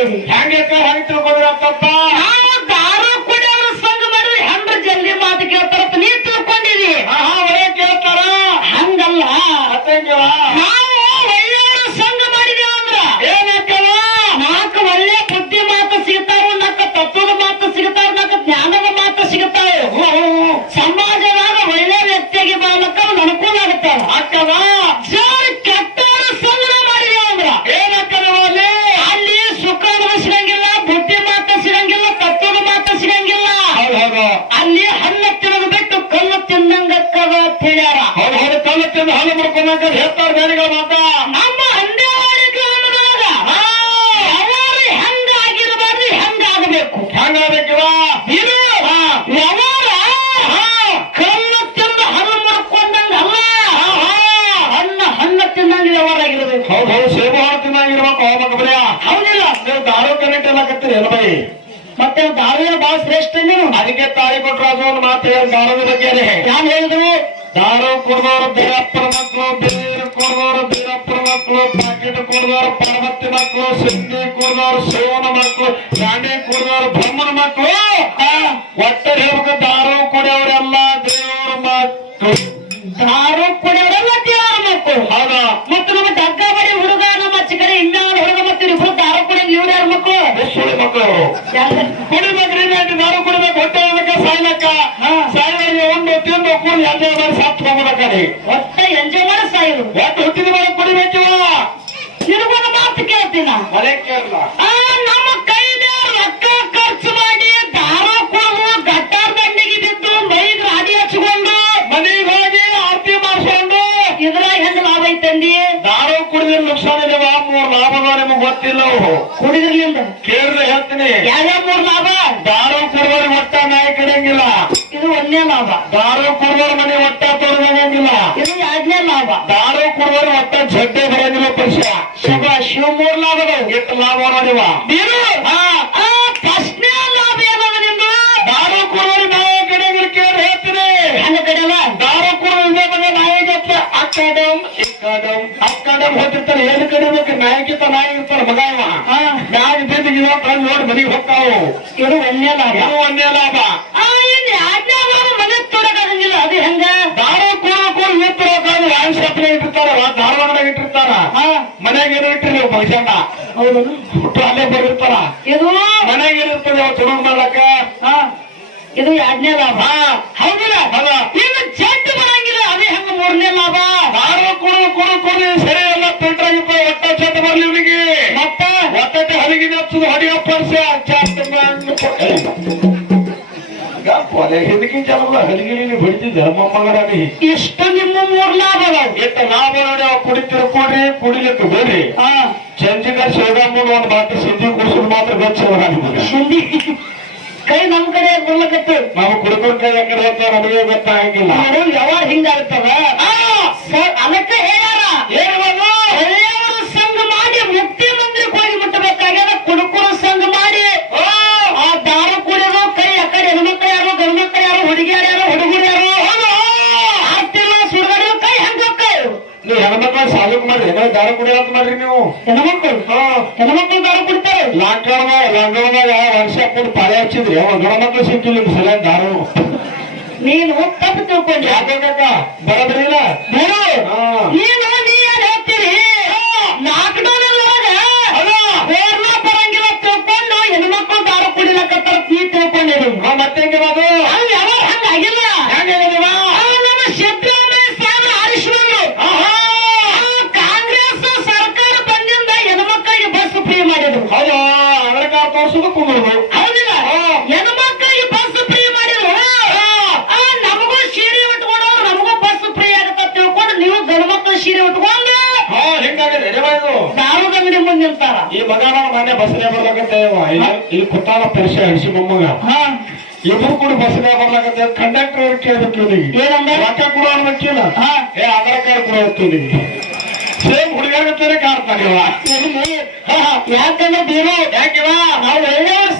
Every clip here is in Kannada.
ತಪ್ಪು ಹೆಂಗಕ್ಕ ಹೆಂಗೆ ತಿಳ್ಕೊಂಡ್ರ ತಪ್ಪ ನಾವು ದಾರು ಕುಡಿಯೋರು ಸಂಘ ಮಾಡಿ ಹೆಂಡ್ರ ಜಲ್ದಿ ಮಾತು ಕೇಳ್ತಾರ ನೀ ತಿಳ್ಕೊಂಡಿರಿ. ಒಳ್ಳೆ ಕೇಳ್ತಾರ. ಹಂಗಲ್ಲ. ನಾವು ಒಳ್ಳೆಯವರು ಸಂಘ ಮಾಡಿದೇವ ಅಂದ್ರ. ಏನಾಗ್ತವ ನಾಲ್ಕು ಒಳ್ಳೆ ಬುದ್ಧಿ ಮಾತು ಸಿಗ್ತಾವ ನಾಲ್ಕು ತತ್ವದ ಮಾತು ಸಿಗ್ತಾವ ನಾಲ್ಕು ಜ್ಞಾನದ ಮಾತು ಸಿಗ್ತಾವ. ಸಮಾಜದಾಗ ಮತ್ತೆ ದಾರಿಯ ಬಹಳ ಶ್ರೇಷ್ಠ ನೀವು ಅದಕ್ಕೆ ತಾಳಿ ಒಂದು ಮಾತು ಹೇಳಿ ದಾರದ ಬಗ್ಗೆ ಯಾರು ಹೇಳಿದ್ರು? ದಾರು ಕುಡ್ದವರು ಬೀರಪ್ಪನ ಮಕ್ಕಳು ಬೀರ್ ಕುಡ್ದವರು ಬೀರಪ್ಪನ ಮಕ್ಕಳು ಪಾಕೆಟ್ ಕುಡ್ದವರು ಪಾರ್ವತಿ ಮಕ್ಕಳು ಸಿದ್ಧಿ ಕುಡ್ದವ್ರು ಶಿವನ ಮಕ್ಕಳು ರಾಣಿ ಕುಡ್ದವರು ಬ್ರಹ್ಮನ ಮಕ್ಕಳು ಒಟ್ಟ ಹೇಳ್ಬೇಕು, ದಾರು ಕುಡಿಯೋರೆಲ್ಲ ದೇವರ ಮಕ್ಕಳು ದಾರು ಕುಡಿಯೋರೆಲ್ಲ ದೇವರ ಮಕ್ಕಳು ಹೌದಾ ಮತ್ತು ನಮ್ಮ ಡಗ್ಗಬಡಿ ಹುಡುಗ ನಮ್ಮ ಚಿಕ್ಕಡೆ ಇನ್ನೊಂದು ಹುಡುಗ ಮತ್ತು ಇಬ್ರು ದಾರು ಕುಡಿಯೋದು ಇವ್ರು ಯಾರ ಮಕ್ಕಳು ಸುಳಿ ಮಕ್ಕಳು ಅವರು ಯಾರು? ಕುಡಿಬೇಕ್ರಿ ನಾಟಿ ದಾರು ಕುಡಿಬೇಕು ಹೊಟ್ಟೆ ಇರ್ಬೇಕ ಸಾಯ್ಲಕ್ಕ ಹಾ. ಸಾಯಿಗೆ ಒಂದು ತಿಂದು ಕೂಡಿ ಎಂಜಾಯ್ ಮಾಡಿ ಸತ್ತು ಹೋಗ್ಬೇಕಲ್ಲಿ ಒಟ್ಟ ಎಂಜಾಯ್ ಮಾಡಿ ಸಾಯಿರು ಒಟ್ಟು ಹುಟ್ಟಿದ ಮೇಲೆ ಕುಡಿಬೇಕಿವ ನಿನಗೊಂದು ಮಾತು ಕೇಳ್ತೀನ ಮನೆ ಕೇಳಲ್ಲ ಆ ನಮ್ಮ ಕೈದ ರೊಕ್ಕ ಖರ್ಚು ಮಾಡಿ ದಾರ ಕೊಡುವ ಗಟ್ಟಾರ್ ದಂಡಿಗೆ ಬಿದ್ದು ಮೈದ್ ರಾಡಿ ಹಚ್ಕೊಂಡು ಮನೆಗೆ ಹೋಗಿ ಆರತಿ ಮಾಡಿಸ್ಕೊಂಡು ಇದ್ರಾಗ ಹೆಂಗ್ ಲಾಭ ಐತಂದಿ ದಾರು ಕುಡಿದ್ರೆ ನುಕ್ಸಾನ ಇದಾವ ಮೂರ್ ಲಾಭಗಳು ನಿಮಗೆ ಗೊತ್ತಿಲ್ಲ ಅವು ಕುಡಿದ್ರಲಿಂದ ಕೇಳಿದ್ರೆ ಹೇಳ್ತೀನಿ. ಯಾವ್ಯಾವ ಮೂರ್ ಲಾಭ? ದಾರು ಕುಡಿದವ್ರಿಗೆ ಒಟ್ಟ ನಾಯಿ ಕಡಿಯಂಗಿಲ್ಲ. ಇದು ಒಂದನೇ ಲಾಭ. ದಾರು ಕುಡಿದವ್ರ ಮನೆ ಒಟ್ಟ ತೊಡಗಂಗಿಲ್ಲ ಇದು ಎರಡನೇ ಲಾಭ ದಾರು ಕೊಡುವರು ಒಟ್ಟ ಜಡ್ಡೆ ಬರೋದಿಲ್ಲ ಪಕ್ಷ ಶುಭ ಶಿವಮೂರ್ ಮೂರ್ ಲಾಭಗಳು ಎಷ್ಟು ಲಾಭ ನೋಡಿವ ನೀನು? ಫಸ್ಟ್ನೇ ಲಾಭ ಏನದ ನಿಂದು? ದಾರು ಕುಡಿದವ್ರು ನಾಯಿ ಕಡಿಯಂಗಿಲ್ಲ ಕೇಳಿ ಹೇಳ್ತೀನಿ. ಹಂಗ ಕಡೆಯಲ್ಲ? ದಾರು ಕುಡಿದು ಹಿಂದೆ ಬಂದ ನಾಯಿ ಗಪ್ಪ ಅಕ್ಕಡಮ್ ಇಕ್ಕಡಮ್ ಅಕ್ಕಡಮ್ ಹೋಗಿರ್ತಾರೆ ಏನು ಕಡಿಬೇಕು ನಾಯಿಗಿಂತ ನಾಯಿ ಇರ್ತಾರೆ ಮಗ ಇವ. ನಾಯಿ ಬಿದ್ದು ಇವತ್ತು ನೋಡಿ ಮನೆಗೆ ಹೋಗ್ತಾವು. ಇದು ಲಾಭ. ಇದು ಒಂದೇ ಲಾಭ. ಫಂಕ್ಷನ್ ಹೌದು ಹುಟ್ಟು ಅಲ್ಲೇ ಬರಿರ್ತಾರ ಇದು ಮನೆಗೆ ಏನಿರ್ತದೆ ಅವತ್ತು ತುಡುಗ್ ಮಾಡ್ಲಕ್ಕ. ಹಾ, ಇದು ಎರಡನೇ ಲಾಭ. ಹೌದಿಲ್ಲ ಅದ ಇನ್ನು ಜಡ್ಡು ಬರಂಗಿಲ್ಲ ಅದೇ ಹೆಂಗ ಮೂರನೇ ಲಾಭ? ದಾರು ಕೊಡು ಕೊಡು ಕೊಡು ಸರಿ ಎಲ್ಲ ಫಿಲ್ಟರ್ ಒಟ್ಟ ಚಟ್ ಬರ್ಲಿ ಇವನಿಗೆ. ಮತ್ತ? ಒತ್ತಟ್ಟೆ ಹರಿಗಿನ ಹಚ್ಚದು ಪರ್ಸ ಹಿಂದಕಿನ ಜನ ಹಲಿಗೆ ಬಿಡ್ತಿದ್ದ ಮೊಮ್ಮಗರಾಗಿ ಇಷ್ಟು ನಿಮ್ಮ ಮೂರ್ ಲಾಭ ಇತ್ತ ಲಾಭ ನೋಡಿ ಅವ್ ಕುಡಿ ತಿರ್ಕೊಡ್ರಿ ಕುಡಿಲಿಕ್ಕೆ ಬರ್ರಿ ಹಾ, ಚಂಚಿಕ ಶಿವರಾಮನ್ ಒಂದು ಮಾತು ಸಿದ್ಧಿ ಕುಡಿಸೋದು ಮಾತ್ರ ಗೊತ್ತಿಲ್ಲ ನಿಮಗೆ. ಕೈ ನಮ್ ಕಡೆ ಬರ್ಲಕತ್ತು. ನಾವು ಕುಡ್ಕೊಂಡ್ ಕೈ ಹೆಂಗಿರ್ಬೇಕು ನಮಗೆ ಗೊತ್ತಾಗಿಲ್ಲ. ಯಾವಾಗ ಹಿಂಗಾಗ್ತದ ಸರ್ ಅದಕ್ಕೆ ನೀವು ಹಾ ಹೆಣ್ಮಕ್ಳು ದಾರ ಕೊಡ್ತಾರೆ? ಲಾಕ್ಡೌನ್ ಲಾಕ್ಡೌನ್ ವರ್ಷ ಹಾಕೊಂಡು ಪಾಳೆ ಹಚ್ಚಿದ್ರಿ. ಅವ ಗಣಮಕ್ಳು ಸಿಕ್ಕಿಲ್ಲ ಸಲ ದಾರು. ನೀನು ತಪ್ಪು ತಿಳ್ಕೊಂಡು. ಯಾಕಂದ್ರ ಬರಬರಿಲ್ಲ ಬೇರು ಹಾ. ನೀನು ನೀ ಏನ್ ಹೇಳ್ತೀರಿ? ಲಾಕ್ಡೌನ್ ಕೊರೋನಾ ಬರಂಗಿಲ್ಲ ತಿಳ್ಕೊಂಡು ಹೆಣ್ಮಕ್ಳು ದಾರ ಕುಡಿಲಕ್ಕ ನೀ ತಿಳ್ಕೊಂಡಿರಿ ಮತ್ತೆ ಹೆಂಗೆ ಈ ಮಗ ಮನೆ ಮೊನ್ನೆ ಬಸ್ನೇ ಬರ್ಲಕತ್ತೆ. ಇಲ್ಲಿ ಕುತ್ತಾಳ ಪರಿಚಯ ಹಡಿಸಿ ಮೊಮ್ಮಗ. ಇಬ್ರು ಕೂಡ ಬಸ್ನೇ ಬರ್ಲಕತ್ತೆ. ಕಂಡಕ್ಟರ್ ಕೇಳ್ಬೇಕು ಇವನಿಗೆ. ಏನಂದ ರೊಕ್ಕ ಕೂಡ ಅನ್ಬೇಕಿಲ್ಲ. ಏ ಆಧಾರ್ ಕಾರ್ಡ್ ಕೂಡ ಹೋಗ್ತೀನಿ ಸೇಮ್ ಹುಡುಗರ ಇವ. ಯಾಕಂದ್ರೆ ಬೀರು ಯಾಕಿಲ್ಲ ನಾವು ಒಳ್ಳೆಯವ್ರ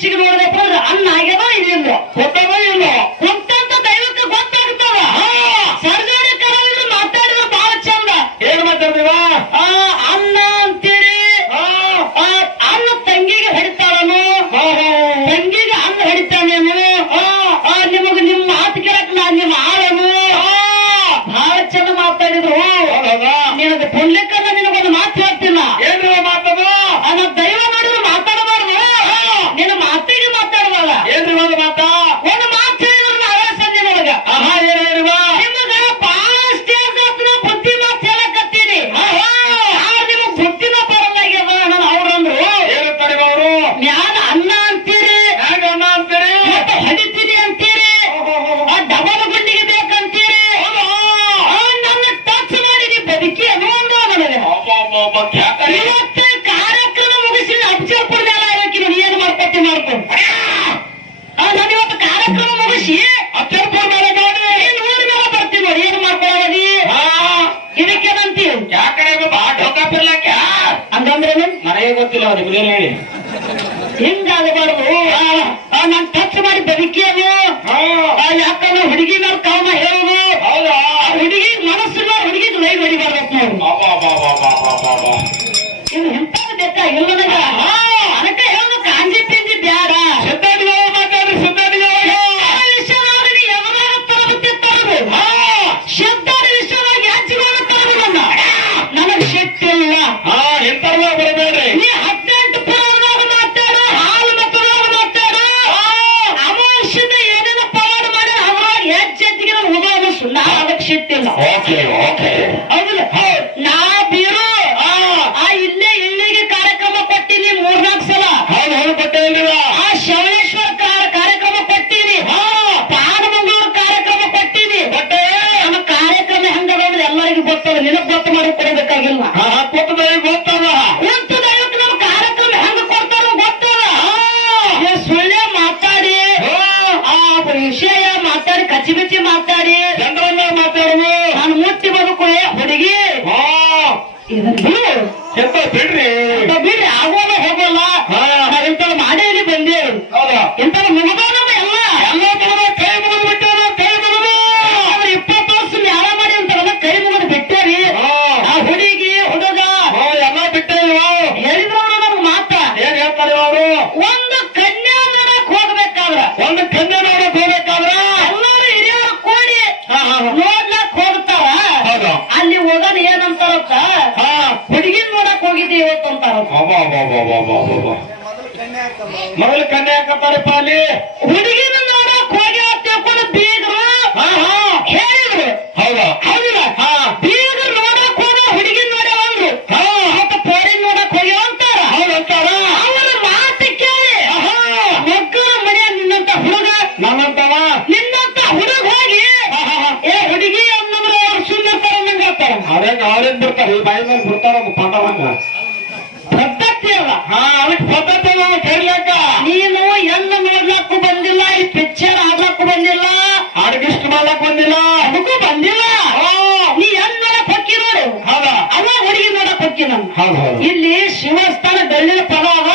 ಹೆಚ್ಚಿಗೆ ನೋಡ್ಬೇಕು ಅಂದ್ರೆ ಅನ್ನ ಆಗ್ಯದ ಇದಿಲ್ಲ ಗೊತ್ತದ ಇಲ್ಲ ಕೊಟ್ಟಂತ ದೈವಕ್ಕೆ ಗೊತ್ತಾಗುತ್ತವ ಸರ್ಜರಿ ಕರಾವಿದ್ರು ಮಾತಾಡಿದ್ರು ಬಹಳ ಚಂದ. ಏನ್ ಮಾತಾಡ್ತೀವ ಅನ್ನ ಅಂತೀರಿ. ಅನ್ನ ತಂಗಿಗೆ ಹಡಿತಾಳನು. ತಂಗಿಗೆ ಅನ್ನ ಹಡಿತಾನೇನು? ನಿಮಗ್ ಆ, ನಿಮಗ ನಿಮ್ಮ ಮಾತು ಕೇಳಕ್ ನಾ ನಿಮ್ಮ ಆಳನು? ಬಹಳ ಚಂದ ಮಾತಾಡಿದ್ರು. ನಿನಗೆ ಪುಣ್ಯಕ್ಕಂದ ಗೊತ್ತಿಲ್ಲ ಅವ್ರಿಗೆ ಏನ್ ಹೇಳಿ. ಹಿಂಗಾಗಬಾರ್ದು ನಾನು ಟಚ್ ಮಾಡಿ ಬದುಕಿಯದು ಯಾಕಂದ್ರೆ ಹುಡುಗಿ ಎಂತ ಬಿಡ್ರಿ? ಬಿಡ್ರಿ? ಆಗೋಲ್ಲ ಹೋಗೋಲ್ಲ. ಹಾ. ನಾವ್ ಇಂಥವ್ ಮಾಡೇ ಇಲ್ಲಿ ಬಂದೇವು ಹೌದಾ? ಇಂಥವ್ ಮುಗಿದೋನಮ್ಮ ಎಲ್ಲ. ಎಲ್ಲ ಕೈ ಮುಗಿದು ಬಿಟ್ಟದ ಕೈ ಮುಗಿದು. ಅವ್ರು ಇಪ್ಪತ್ತು ವರ್ಷ ನ್ಯಾಯ ಮಾಡಿ ಅಂತಾರಲ್ಲ ಕೈ ಮುಗಿದು ಬಿಟ್ಟೇರಿ. ಹಾ. ಆ ಹುಡುಗಿ ಹುಡುಗ. ಎಲ್ಲ ಬಿಟ್ಟೆ ಇಲ್ವ ಹೇಳಿದ್ರು ನಮ್ಗೆ ಮಾತ ಏನ್ ಹೇಳ್ತಾರೆ ಅವರು ಒಂದು ಕನ್ಯಾ ನೋಡಕ್ ಹೋಗ್ಬೇಕಾದ್ರ. ಒಂದು ಕನ್ಯೆ ನೋಡಕ್ ಹೋಗ್ಬೇಕಾದ್ರ ಎಲ್ಲರೂ ಹಿರಿಯರು ಕೂಡಿ ಹಾ ಹಾ ಹಾ. ನೋಡ್ಲಕ್ ಹೋಗ್ತಾರ ಹೌದು ಅಲ್ಲಿ ಹೋಗೋಣ ಏನಂತಾರತ್ತ ಹಾ ಹುಡುಗಿನ್ ನೋಡಕ್ ಹೋಗಿದ್ದೆ ಇವತ್ತು ಅಂತಾರ ಅಬ್ಬಬ್ಬಬ್ಬಬ್ಬಬ್ಬಬ್ಬ. ಮೊದಲು ಕನ್ಯೆ ಹಾಕತ್ತಾರಪ್ಪ ಅಲ್ಲಿ. ಹುಡುಗಿನ ನೋಡಕ್ ಹೋಗಿ ತಿಳ್ಕೊಂಡು ಬೀಗರು. ಹೇಳಿದ್ರು. ಹೌದಾ? ಹೌದಿಲ್ಲ. ಹಾ. ಬೀಗರು ನೋಡಕ್ ಹೋದ ಹುಡುಗಿನ್ ನೋಡಿ ಅಂದ್ರು. ಹಾ. ಮತ್ತೆ ಪೋರಿ ನೋಡಕ್ ಹೋಗಿ ಅಂತಾರ. ಹೌದು ಅಂತಾರ. ಅವರ ಮಾತು ಕೇಳಿ. ಮಕ್ಕಳ ಮನೆಯ ನಿನ್ನಂತ ಹುಡುಗ. ನನ್ನಂತವ? ನಿನ್ನಂತ ಹುಡುಗ ಹೋಗಿ ಏ ಹುಡುಗಿ ಅನ್ನಂದ್ರೆ ಅವ್ರು ಸುಮ್ಮನೆ ನಂಗೆ ಹೇಳ್ತಾರ. ಅದೇಗ ಅವ್ರೇನ್ ಬಿಡ್ತಾರೆ ಬಾಯಿ ಮೇಲೆ ಬಿಡ್ತಾರ ಪದ್ಧತಿ ಅಲ್ಲ ಹಾ ಅದಕ್ಕೆ ನಾವು ಕರಿಲಕ್ಕ ನೀನು ಎಲ್ಲ ನೋಡ್ಲಕ್ಕೂ ಬಂದಿಲ್ಲ ಈ ಪಿಕ್ಚರ್ ಆಡ್ಲಕ್ಕೂ ಬಂದಿಲ್ಲ. ಅಡ್ಗಿಸ್ಟ್ ಮಾಡ್ಲಕ್ ಬಂದಿಲ್ಲ. ಅದಕ್ಕೂ ಬಂದಿಲ್ಲ. ನೀ ಹೆಂಗ್ ನೋಡಕ್ ಹೊಕ್ಕಿ ನೋಡು. ಹೌದಾ? ಅವ ಹುಡುಗಿ ನೋಡಕ್ ಹೊಕ್ಕಿ ನಾನು ಇಲ್ಲಿ ಶಿವಸ್ಥಾನ ಗಳ್ಳಿನ ಪದ ಅವ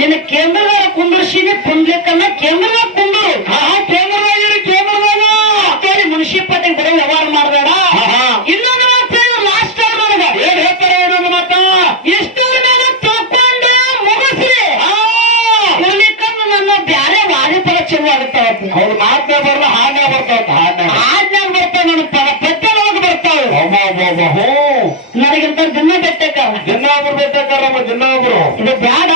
ನಿನ್ನ ಕೇಂದ್ರದಾಗ ಕುಂದ್ರಿಸಿನಿ ಕುಂದ್ಲಿಕ್ಕನ್ನ ಕೇಂದ್ರದಾಗ ಕುಂದ್ರು. ಕೇಂದ್ರದಾಗಿರಿ ಕೇಂದ್ರದಾಗ ಅಂತೇಳಿ ಮುನ್ಸಿಪಾಲ್ಟಿ ಬರೋ ವ್ಯವಹಾರ ಮಾಡಬೇಡ. ಇನ್ನೊಂದು ಮಾತು ಲಾಸ್ಟ್ ಟೈಮ್ ನನಗ. ಏನ್ ಹೇಳ್ತಾರೆ ಇನ್ನೊಂದು ಮಾತ? ಇಷ್ಟು ನಾನು ತಿಳ್ಕೊಂಡು ಮುಗಿಸ್ರಿ. ಕುಂದ್ಲಿಕ್ಕನ್ನು ನನ್ನ ಬ್ಯಾರೆ ವಾದಿ ಪದ ಚಲೋ ಆಗುತ್ತಾವ ಅವ್ರ ಮಾತೇ ಬರಲ್ಲ ಹಾಗೆ ಬರ್ತಾವ ಆಜ್ಞಾಗ ಬರ್ತಾವ ನನ್ನ ಪದ ಪದ್ಯದೊಳಗೆ ಬರ್ತಾವ ನನಗಿಂತ ದಿನ ಬೆಟ್ಟಕ್ಕ ದಿನ ಒಬ್ರು ಬೇಕಾರ ನಮ್ಮ ದಿನ ಒಬ್ರು ಇದು ಬ್ಯಾಡ.